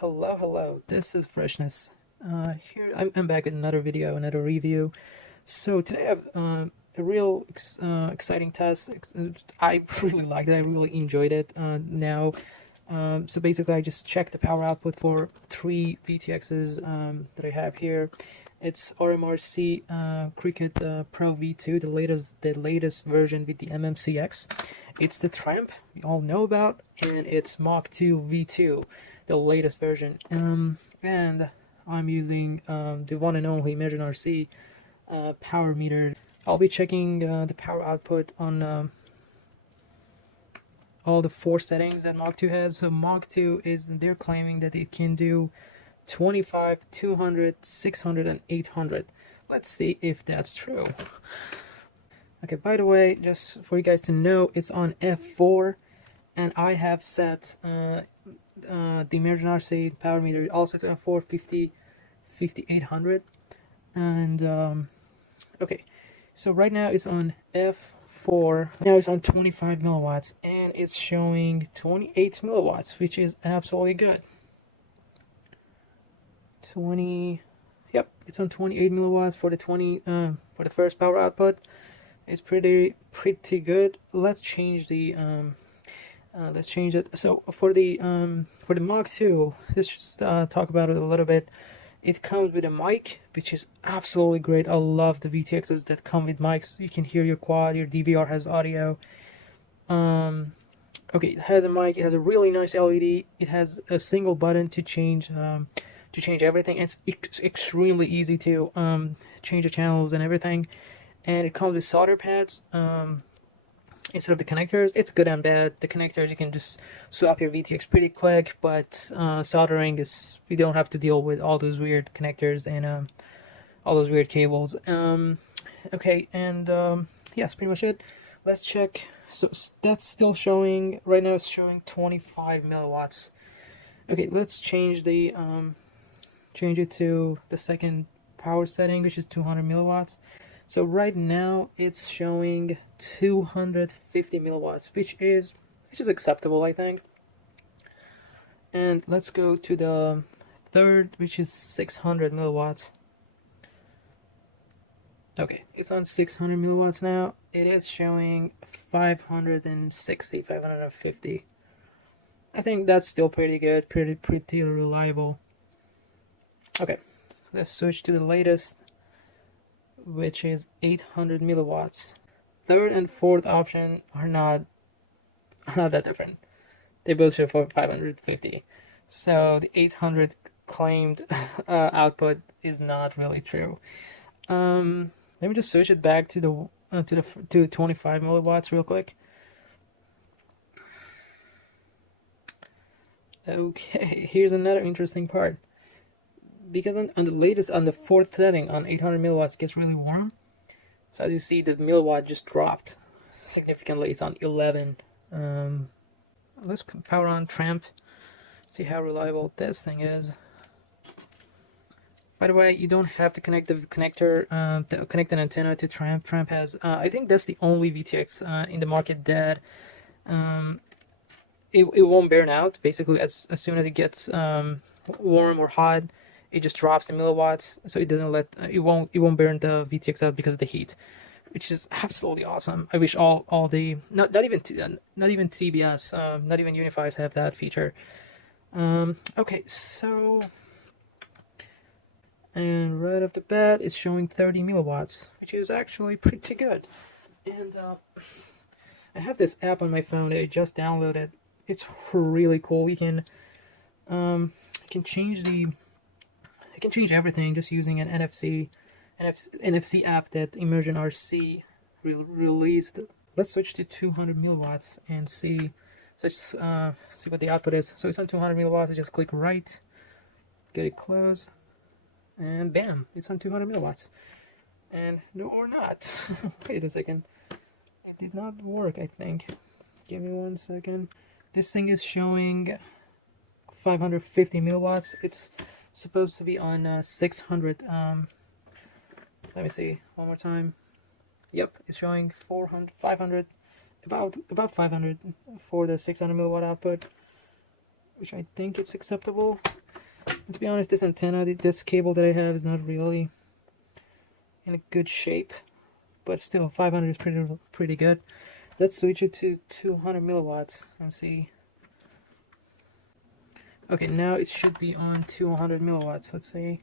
Hello, this is Freshness. Here I'm back with another video, another review. So today I have a real exciting test. I really liked it, I really enjoyed it. So basically I just checked the power output for three VTXs that I have here. It's RMRC Cricket Pro V2, the latest version with the MMCX. It's the Tramp we all know about, and it's Mach 2 V2, the latest version. And I'm using the one and only Immersion RC power meter. I'll be checking the power output on all the four settings that Mach 2 has. So Mach 2 they're claiming that it can do 25, 200, 600, and 800. Let's see if that's true. Okay, by the way, just for you guys to know, it's on F4, and I have set the Immersion RC power meter also to F4 5800. And okay, so right now it's on F4. Now it's on 25 milliwatts, and it's showing 28 milliwatts, which is absolutely good. Yep, it's on 28 milliwatts for the first power output. It's pretty good. Let's change let's change it. So for the Mach 2, let's just talk about it a little bit. It comes with a mic, which is absolutely great. I love the VTXs that come with mics. You can hear your quad, your DVR has audio. Okay, it has a mic. It has a really nice LED. It has a single button to change everything. It's extremely easy to change the channels and everything. And it comes with solder pads instead of the connectors. It's good and bad. The connectors, you can just swap your VTX pretty quick, but soldering is, you don't have to deal with all those weird connectors and all those weird cables. Okay, and yeah, that's pretty much it. Let's check. So that's still showing, right now it's showing 25 milliwatts. Okay, let's change it to the second power setting, which is 200 milliwatts. So right now it's showing 250 milliwatts, which is acceptable, I think. And let's go to the third, which is 600 milliwatts. Okay, it's on 600 milliwatts now. It is showing 560, 550. I think that's still pretty good, pretty reliable. Okay, so let's switch to the latest, which is 800 milliwatts. Third and fourth option are not that different. They both show for 550. So the 800 claimed output is not really true. Let me just switch it back to the 25 milliwatts real quick. Okay, here's another interesting part. Because on the fourth setting on 800 milliwatts, it gets really warm. So as you see, the milliwatt just dropped significantly. It's on 11. Let's power on Tramp. See how reliable this thing is. By the way, you don't have to connect the connector, connect an antenna to Tramp. Tramp has, I think that's the only VTX in the market that it won't burn out. Basically, as soon as it gets warm or hot, it just drops the milliwatts, so it doesn't it won't burn the VTX out because of the heat, which is absolutely awesome. I wish all the not even TBS, not even Unifies have that feature. Okay, so, and right off the bat, it's showing 30 milliwatts, which is actually pretty good. And I have this app on my phone that I just downloaded. It's really cool. You can change everything just using an NFC app that Immersion RC released. Let's switch to 200 milliwatts and see what the output is. So it's on 200 milliwatts. I just click right, get it close, and bam, it's on 200 milliwatts. And no, or not. Wait a second. It did not work, I think. Give me 1 second. This thing is showing 550 milliwatts. It's supposed to be on 600. Let me see one more time. Yep, it's showing 500, about 500 for the 600 milliwatt output, which I think it's acceptable. And to be honest, this antenna, this cable that I have is not really in a good shape, but still 500 is pretty good. Let's switch it to 200 milliwatts and see. Okay, now it should be on 200 milliwatts. Let's see.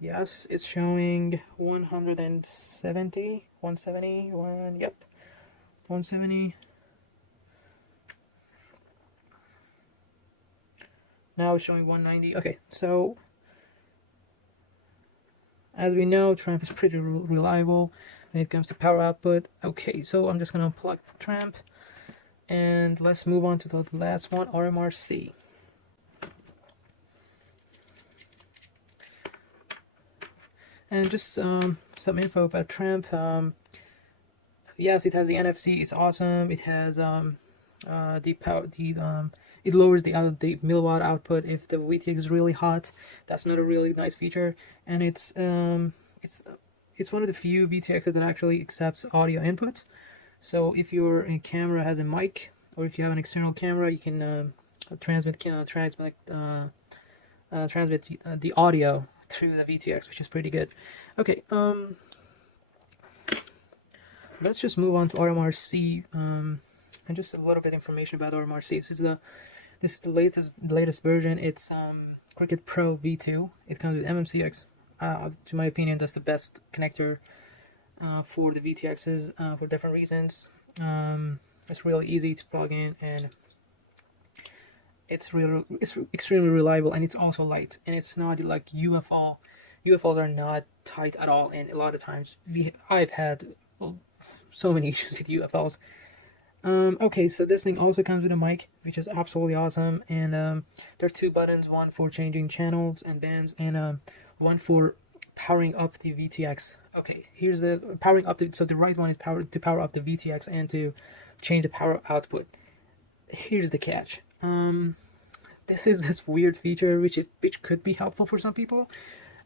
Yes, it's showing 170, 170, yep, 170. Now it's showing 190. Okay, so as we know, Tramp is pretty reliable when it comes to power output. Okay, so I'm just gonna unplug Tramp, and let's move on to the last one, RMRC. And just some info about Tramp. Yes, it has the NFC. It's awesome. It has the power. It lowers the milliwatt output if the VTX is really hot. That's not a really nice feature, and it's one of the few VTXs that actually accepts audio input. So if your camera has a mic, or if you have an external camera, you can transmit the audio through the VTX, which is pretty good. Okay, let's just move on to RMRC, and just a little bit of information about RMRC. This is the latest version. It's Cricket Pro V2. It comes with MMCX. To my opinion, that's the best connector for the VTXs for different reasons. It's really easy to plug in, and it's extremely reliable, and it's also light, and it's not like UFO. UFOs are not tight at all, and a lot of times I've had so many issues with UFOs. Okay, so this thing also comes with a mic, which is absolutely awesome, and there's two buttons, one for changing channels and bands, and one for powering up the VTX. Okay, here's the powering up. So the right one is to power up the VTX and to change the power output. Here's the catch. This is this weird feature which could be helpful for some people,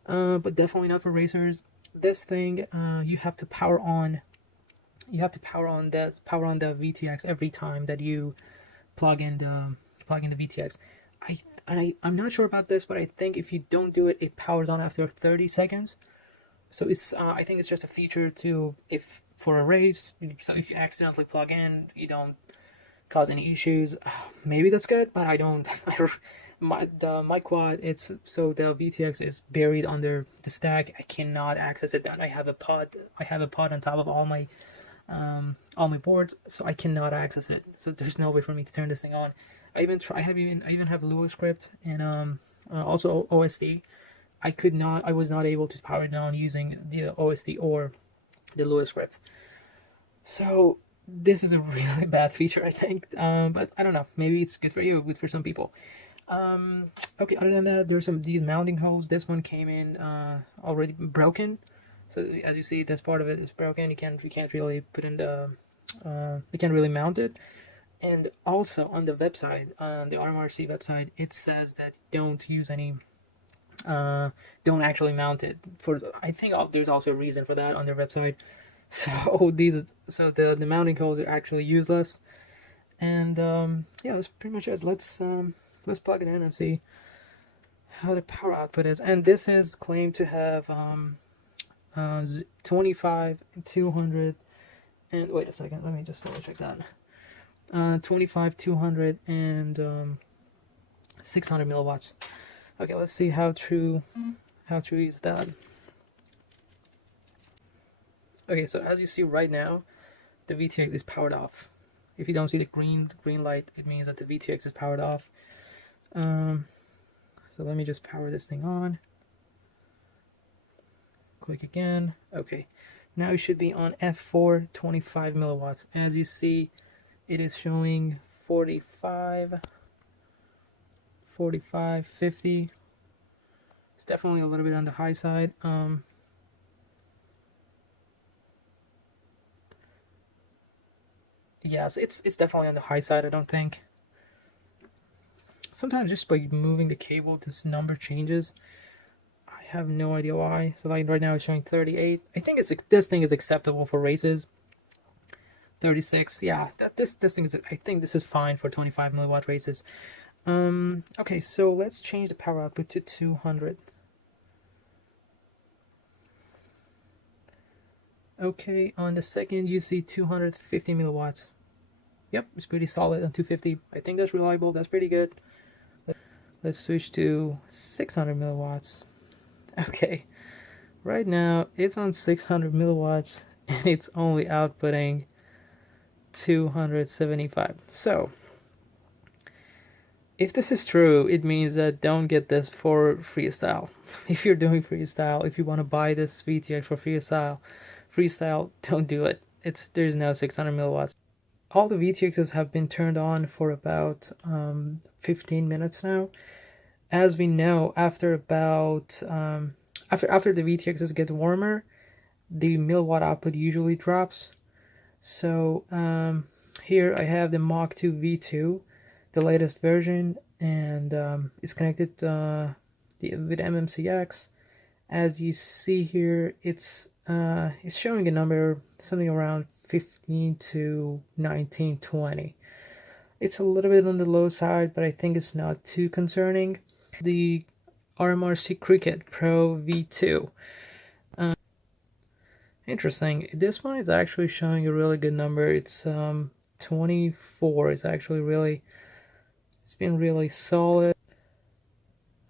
but definitely not for racers. This thing, you have to power on the VTX every time that you plug in the VTX. I'm not sure about this, but I think if you don't do it, it powers on after 30 seconds. So it's I think it's just a feature to for a race. So if you accidentally plug in, you don't cause any issues. Maybe that's good, but I don't. My quad, it's so the VTX is buried under the stack. I cannot access it. I have a pod on top of all my boards, so I cannot access it. So there's no way for me to turn this thing on. I even have Lua script and also OSD. I was not able to power it on using the OSD or the Lua script. So this is a really bad feature, I think, but I don't know, maybe it's good for you, good for some people. Okay, other than that, there's these mounting holes. This one came in already broken, so as you see, this part of it is broken. You can't really put in the you can't really mount it. And also on the website, the RMRC website, it says that don't use any don't actually mount it. I think there's also a reason for that on their website. So the mounting holes are actually useless, and yeah, that's pretty much it. Let's plug it in and see how the power output is. And this is claimed to have 25, 200, and wait a second, let me just double check that. 25, 200, and 600 milliwatts. Okay, let's see how true is that. Okay, so as you see right now, the VTX is powered off. If you don't see the green light, it means that the VTX is powered off. So let me just power this thing on. Click again. Okay, now it should be on F4, 25 milliwatts. As you see, it is showing 45, 50. It's definitely a little bit on the high side. Yes, it's definitely on the high side, I don't think. Sometimes just by moving the cable, this number changes. I have no idea why. So like right now it's showing 38. I think this thing is acceptable for races. 36. Yeah, this thing is. I think this is fine for 25 milliwatt races. Okay, so let's change the power output to 200. Okay, on the second you see 250 milliwatts. Yep, it's pretty solid on 250. I think that's reliable, that's pretty good. Let's switch to 600 milliwatts. Okay, right now it's on 600 milliwatts and it's only outputting 275. So if this is true, it means that don't get this for freestyle. If you're doing freestyle, if you want to buy this VTX for freestyle, don't do it. There's no 600 milliwatts. All the VTXs have been turned on for about 15 minutes now. As we know, after about after the VTXs get warmer, the milliwatt output usually drops. So here I have the Mach 2 V2, the latest version, and it's connected with MMCX. As you see here, it's showing a number something around 15 to 1920. It's a little bit on the low side, but I think it's not too concerning. The RMRC Cricket Pro V2. Interesting. This one is actually showing a really good number. It's 24. It's actually it's been really solid.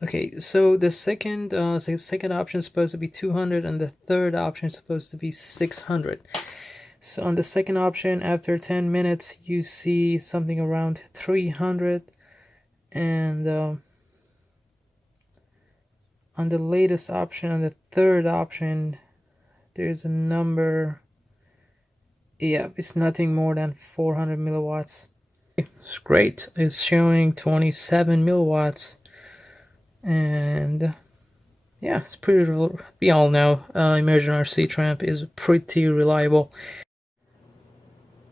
Okay, so the second option is supposed to be 200, and the third option is supposed to be 600. So on the second option, after 10 minutes, you see something around 300, and on the latest option, on the third option, there's a number. Yeah, it's nothing more than 400 milliwatts. It's great. It's showing 27 milliwatts, and yeah, it's pretty. We all know immersion RC Tramp is pretty reliable.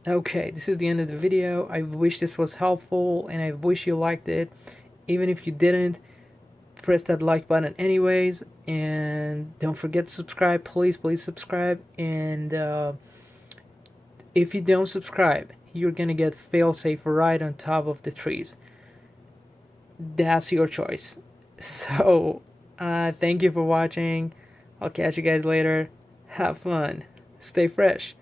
Okay, this is the end of the video. I wish this was helpful, and I wish you liked it. Even if you didn't, press that like button anyways, and don't forget to subscribe. Please subscribe. And if you don't subscribe, you're gonna get failsafe right on top of the trees. That's your choice. So thank you for watching. I'll catch you guys later. Have fun, stay fresh.